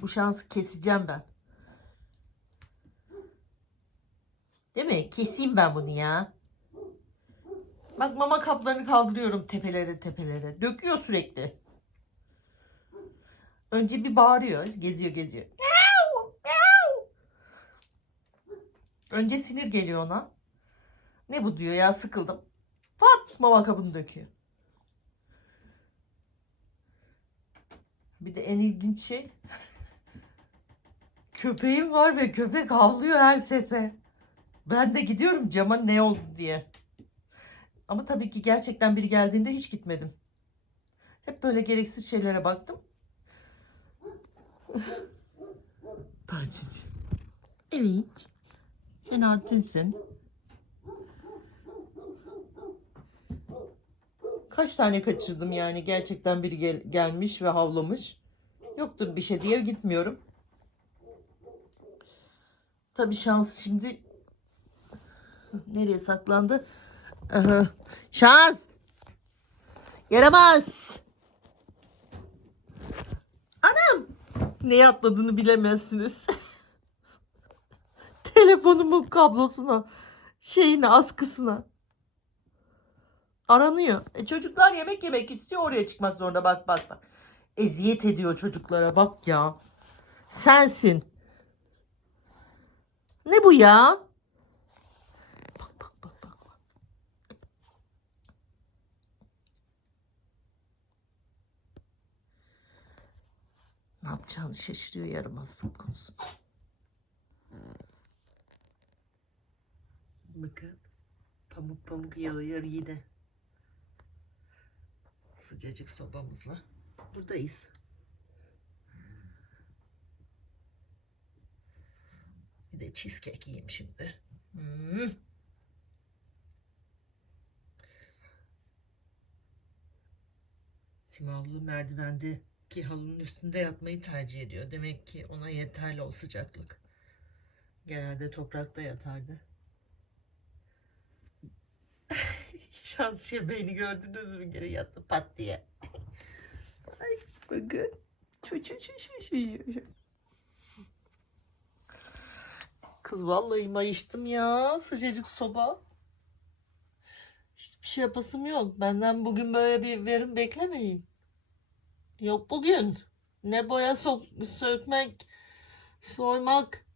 Bu şansı keseceğim ben. Değil mi? Keseyim ben bunu ya. Bak mama kaplarını kaldırıyorum tepelere tepelere. Döküyor sürekli. Önce bir bağırıyor. Geziyor geziyor. Önce sinir geliyor ona. Ne bu diyor ya sıkıldım. Pat mama kabını döküyor. Bir de en ilginç şey köpeğim var ve köpek havlıyor her sese. Ben de gidiyorum cama ne oldu diye. Ama tabii ki gerçekten biri geldiğinde hiç gitmedim. Hep böyle gereksiz şeylere baktım. Parçacığım. Evet. Sen haddinsin. Kaç tane kaçırdım yani gerçekten biri gel- gelmiş ve havlamış. Yoktur bir şey diye gitmiyorum. Tabii şans şimdi nereye saklandı? Aha. Şans. Yaramaz. Anam. Neye atladığını bilemezsiniz. Telefonumun kablosuna, şeyine, askısına. Aranıyor. E, çocuklar yemek yemek istiyor oraya çıkmak zorunda. Bak bak bak. Eziyet ediyor çocuklara bak ya. Sensin. Ne bu ya? Bak bak bak bak. Ne yapacağını şaşırıyor yaramazlık konusu. Bakın. Pamuk pamuk yağıyor yine. Sıcacık sobamızla. Buradayız. Bir de cheesecake yiyeyim şimdi. Hmm. Simavlı merdivendeki halının üstünde yatmayı tercih ediyor. Demek ki ona yeterli o sıcaklık. Genelde toprakta yatardı. Şans şebeğini gördünüz mü? Geri yattı pat diye. Ay bakın. Çu çu çu Kız vallahi mayıştım ya. Sıcacık soba. Hiçbir şey yapasım yok. Benden bugün böyle bir verim beklemeyin. Yok bugün. Ne boya sok sökmek, soymak,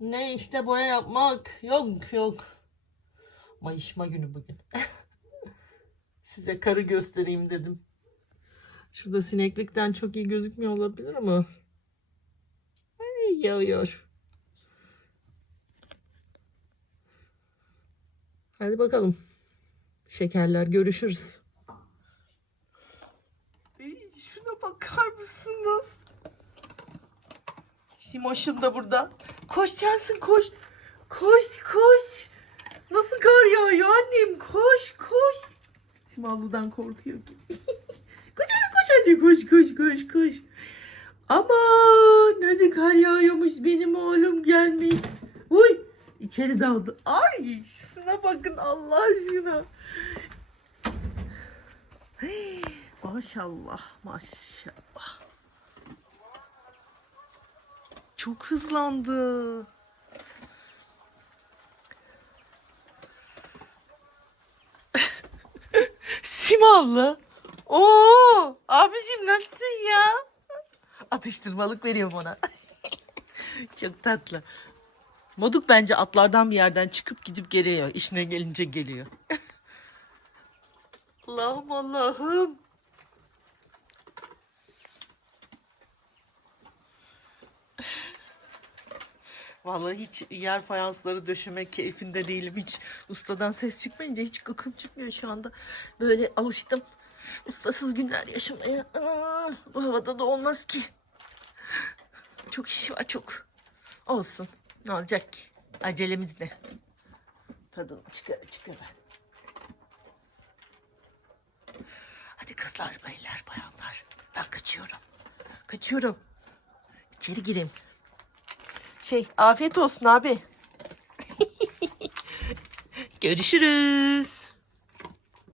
ne işte boya yapmak. Yok yok. Mayışma günü bugün. Size karı göstereyim dedim. Şurada sineklikten çok iyi gözükmüyor olabilir ama. Ay, yağıyor. Hadi bakalım. Şekerler görüşürüz. Ey, şuna bakar mısınız? Simoş'um da burada. Koş Cansın koş. Koş koş. Nasıl kar yağıyor annem? Koş koş. Simavlu'dan korkuyor ki. koş hadi koş hadi koş koş koş koş. Aman ne kar yağıyormuş benim oğlum gelmiş. Uy içeri daldı. Ay şuna bakın Allah aşkına. Hey, maşallah maşallah. Çok hızlandı. Simavlı. Oo, abicim nasılsın ya? Atıştırmalık veriyorum ona. Çok tatlı. Moduk bence atlardan bir yerden çıkıp gidip geliyor. İşine gelince geliyor. Allah'ım Allah'ım. Vallahi hiç yer fayansları döşemek keyfinde değilim. Hiç ustadan ses çıkmayınca hiç gıkım çıkmıyor şu anda. Böyle alıştım. Ustasız günler yaşamaya. Aa, bu havada da olmaz ki. Çok iş var çok. Olsun. Ne olacak ki? Acelemiz ne? Tadını çıkar çıkar. Hadi kızlar, beyler, bayanlar. Ben kaçıyorum. Kaçıyorum. İçeri gireyim. Şey, afiyet olsun abi. Görüşürüz.